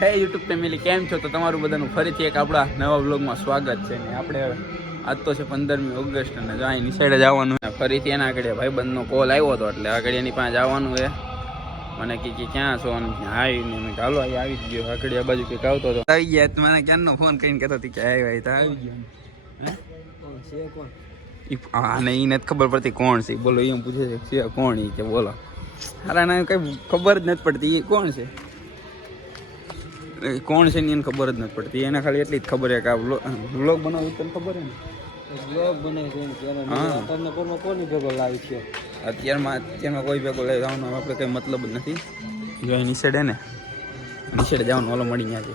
હે YouTube family, કેમ છો? તો તમારું બધાનું ફરીથી એક આપણા નવા બ્લોગમાં સ્વાગત છે ને આપણે આજ તો છે પંદરમી ઓગસ્ટ અને જો અહીં નિસાઈડે જવાનું છે. ફરીથી એના આગળ ભાઈબંધનો કોલ આવ્યો હતો એટલે આગળ એની પાસે જવાનું છે. મને કે કે ક્યાં છો? અને ક્યાં ને મેં ચાલો અહીં આવી જ ગયો. આગળ આ બાજુ કંઈક આવતો હતો. આવી ગયા તો મને ક્યાંનો ફોન કરીને કહેતો હતી કે આવ્યા તો આવી ગયો. હે? હા ને નથી ખબર પડતી કોણ છે. બોલો એમ પૂછે છે કોણ એ કે બોલો. અરે કઈ ખબર જ નથી પડતી એ કોણ છે. એ કોણ છે ને એને ખબર જ નથી પડતી. એને ખાલી એટલી જ ખબર છે કે આ વ્લોગ બનાવું તને ખબર છે ને. વ્લોગ બને છે એમ કે હા. તમને કોનો કોની ભેગો લાવી છે? અત્યારમાં અત્યારમાં કોઈ ભેગો લઈ જવાનો આપણે કંઈ મતલબ જ નથી. જો અહીં નિષેડે ને. નિષેડે જવાનું ઓલો મળી ગયા છે.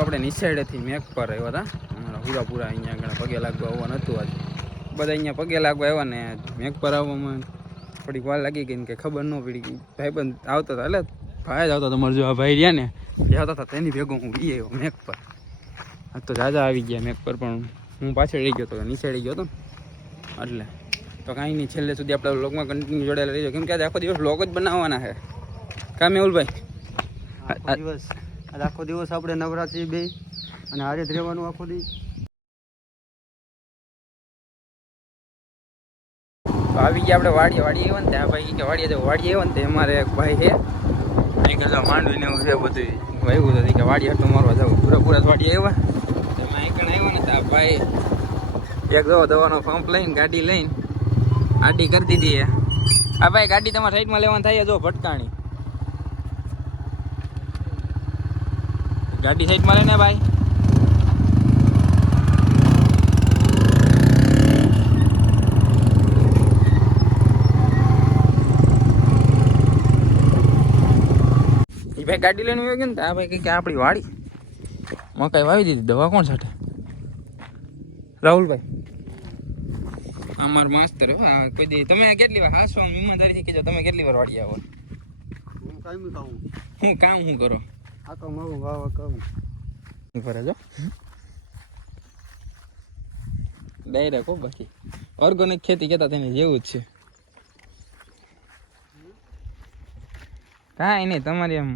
આપણે નિસાઈડેથી મેક પર આવ્યા હતા. અમારા પૂરાપુરા અહીંયા આગળ પગે લાગવા આવવાનું હતું આજે. બધા અહીંયા પગે લાગવા આવ્યા ને મેક પર આવવામાં થોડીક વાર લાગી ગઈ કે ખબર ન પડી ગઈ. પણ આવતો હતો, એટલે ભાઈ જ આવતો હતો. મારો જો આ ભાઈ રહ્યા ને જે આવતા હતા, તેની ભેગો હું ઈ આવ્યો મેક પર આ તો જાજા આવી ગયા મેક પર પણ હું પાછળ રહી ગયો હતો રહી ગયો હતો એટલે તો કાંઈ નહીં, છેલ્લે સુધી આપણે બ્લોગમાં કન્ટિન્યુ જોડાયેલા રહીજો. કેમ કે આજે આખો દિવસ બ્લોગ જ બનાવવાના છે. કા મેહુલભાઈ દિવસ, આજ આખો દિવસ આપણે નવરાત્રી બે, અને હારે જ રહેવાનું આખો દી. આવી ગયા આપણે વાડીએ વાડીએ આવ્યો ને ત્યાં ભાઈ કે વાડીએ વાડીએ આવ્યો ને તે અમારે એક ભાઈ છે. એ કે જો માંડવી ને એવું છે બધું વાવ્યું હતું કે વાડી હાટું મારવા જવું. પૂરા પૂરા વાડીએ આવ્યા. તેમાં એક આવ્યા ને ત્યાં ભાઈ એક દવા, દવાનો પંપ લઈને, ગાડી લઈને આડી કરી દીધી આ ભાઈ ગાડી તમારે સાઈડમાં લેવાની થાય જો, ભટકાણી. ગાડી સાઈડમાં લઈને ભાઈ. ભાઈ ગાડી લઈને આવ્યો ને તો આ ભાઈ કે આપણી વાડી. મકાઈ વાવી દીધી. દવા કોણ સાથે રાહુલભાઈ. અમાર માસ્તર હો આ કોઈ દી. તમે કેટલી વાર હાસો ઈમાનદારીથી કહેજો તમે કેટલી વાર વાડી આવો. હું કામ હું કરો? આ તો મારું વાવ કહું ફરે જો. ડાયરેક્ટ હો બાકી. ઓર્ગેનિક ખેતી કહેતા તેને જેવું જ છે. કાંઈ નહીં તમારી એમ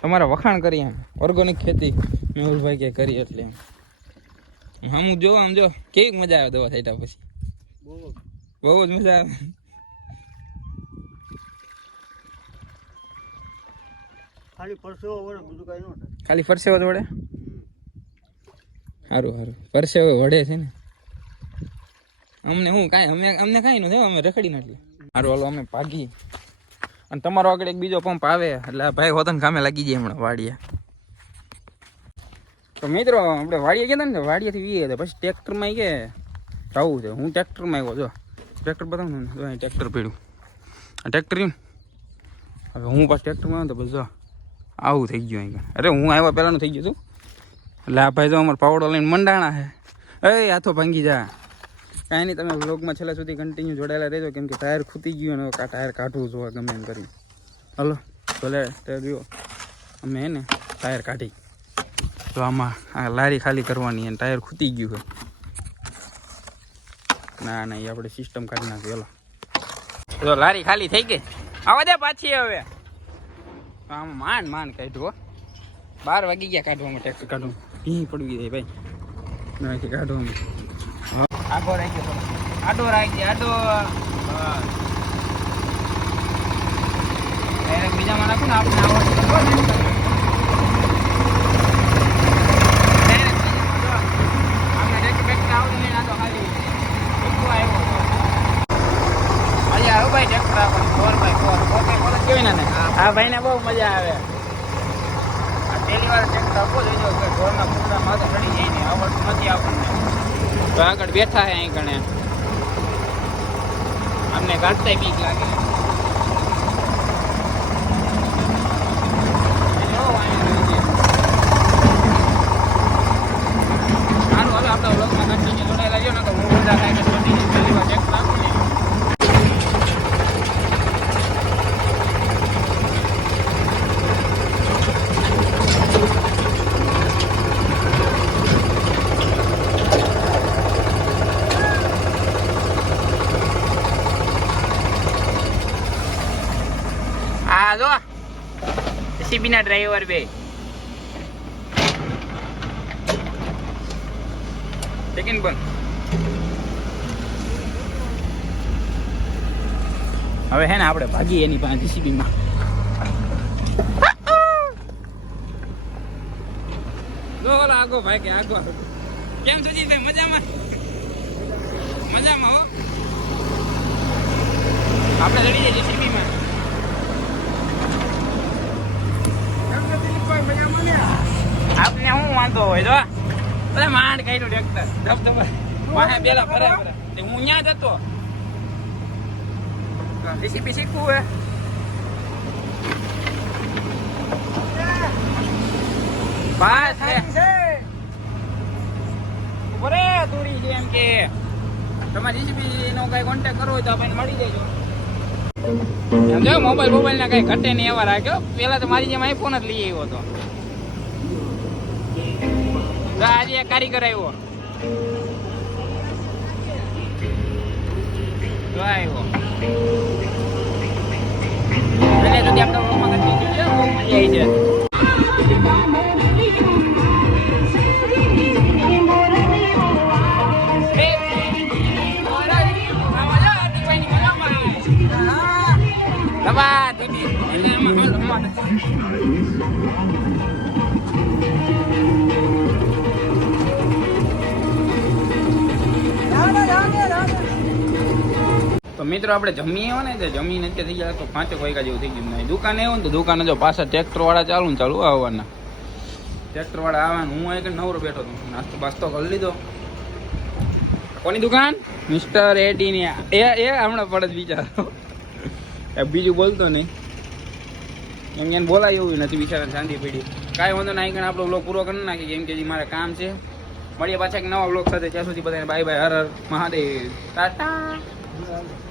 તમારા વખાણ કરી એમ. ઓર્ગેનિક ખેતી. મેહુલભાઈ કે કરી એટલે એમ. હમ જો આમ જો કેવી મજા આવે દવા છાંટ્યા પછી? બહુ જ મજા આવે. ખાલી પરસેવો વળે બીજું કાંઈ ન ખાલી પરસેવો જ વળે સારું સારું પરસેવો વળે છે ને? અમને હું કાંઈ અમે અમને કાંઈ ન થયો અમે રખડી નથી સારું હાલો અમે ભાગી. અને તમારો આગળ એક બીજો પંપ આવે, એટલે આ ભાઈ હોતન કામે લાગી જાય હમણાં વાડીએ. તો મિત્રો, આપણે વાડીએ ગયા હતા ને, વાડીએથી વીએ હતા પછી ટ્રેક્ટરમાં કે, જવું છે. હું ટ્રેક્ટરમાં આવ્યો, જો. ટ્રેક્ટર બતાવું ને જો ટ્રેક્ટર પીડ્યું આ ટ્રેક્ટર હવે હું પાછું ટ્રેક્ટરમાં આવ્યો તો પછી જો, આવું થઈ ગયું અહીં અરે, હું આવ્યા પહેલાંનું થઈ ગયું હતું. એટલે આ ભાઈ જો અમારે પાવડો લઈને મંડાણા છે. એ હાથો ભાંગી જા. કાંઈ નહીં, તમે વ્લોગમાં છેલ્લા સુધી કન્ટિન્યુ જોડાયેલા રહેજો, કેમ કે ટાયર ખૂટી ગયું અને ટાયર કાઢવું જોવા ગમે એમ કરી. હલો, ભલે તે અમે એને ટાયર કાઢી. તો આમાં આ લારી ખાલી કરવાની અને ટાયર ખૂટી ગયું હોય ના ના એ આપણે સિસ્ટમ કાઢી નાખી હલો. તો લારી ખાલી થઈ ગઈ. આવા દે પાછી હવે. આમ માંડ માન કાઢ્યું, હો. બાર વાગી ગયા કાઢવામાં ટ્રેક્ટર કાઢવું ભી પડવી જાય ભાઈ. નાખી કાઢવામાં. આડો રાખ્યો આડો રાખી આડો. બીજામાં નાખું ને આપણે આવડે આ ભાઈ ને? બહુ મજા આવે. પહેલી વાર ટ્રેક્ટર આપવો જોઈએ કે ઢોરના કૂતરામાં તો ચડી જાય ને, આવડતું નથી આપણને. આગળ બેઠા હે અહીં ગણે અમને કાઢતા બીક લાગે સારું હાલો આપણે વ્લોગમાં કન્ટિન્યુ જોડાયેલા રહ્યો ને તો હું બધા કાંઈ કે બધી પહેલી વાર ટ્રેક્ટર આપું ને આ જો સીબી ના ડ્રાઈવર બે. સેકન્ડ બંધ. હવે હે ને આપણે ભાગીએ એની પાસે જીસીબી માં જો આગો ભાઈ કે આગો. કેમ સુજીતભાઈ મજામાં? મજામાં હો. આપણે લડી જઈએ જીસીબી માં આપને હું વાંધો હોય જો. અરે માંડ કાઢ્યું ટ્રેક્ટર ધબ ધબ વાહે પેલા ફરે ફરે હું ત્યાં જતો. રેસીપી શીખવું હે. બસ બરે દૂરી છે. એમ કે. તમારે રેસીપી નો કઈ કોન્ટેક્ટ કરવો હોય તો આપણને મળી જજો. મોબાઈલ મોબાઈલ ના કઈ ઘટે નહીં એવા રાખ્યો પેલા તો મારી જેમ આઈફોન જ લઈ આવ્યો હતો. આજે કારીગર આવ્યો. આવ્યો. એટલે સુધી આપણે મગજ મજા આવી છે mahal. તો મિત્રો આપણે જમીએ ને તો જમીન અત્યારે થઈ ગયા તો પાંચેક વાગ્યા જેવું થઈ ગયું નહીં દુકાને એવું ને તો દુકાને જો પાછા ટ્રેક્ટર વાળા ચાલુ ને ચાલુ આવવાના. ટ્રેક્ટર વાળા આવવાનું. હું એક નવરો બેઠો હતો. નાસ્તો બાસ્તો કરી લીધો. કોની દુકાન? મિસ્ટર એડી ની. એ એ હમણાં પડે જ વિચારો. એ બીજું બોલતો નહીં. એમ એને બોલાય એવું નથી બિચારા શાંતિ પડી. કાંઈ વાંધો નહીં અહીં આપણો બ્લોગ પૂરો કરી નાખીએ, કેમ કે મારે કામ છે. મળીએ પાછા એક નવા બ્લોગ સાથે, ત્યાં સુધી બધાને bye bye Har Har, Mahadev. Tata.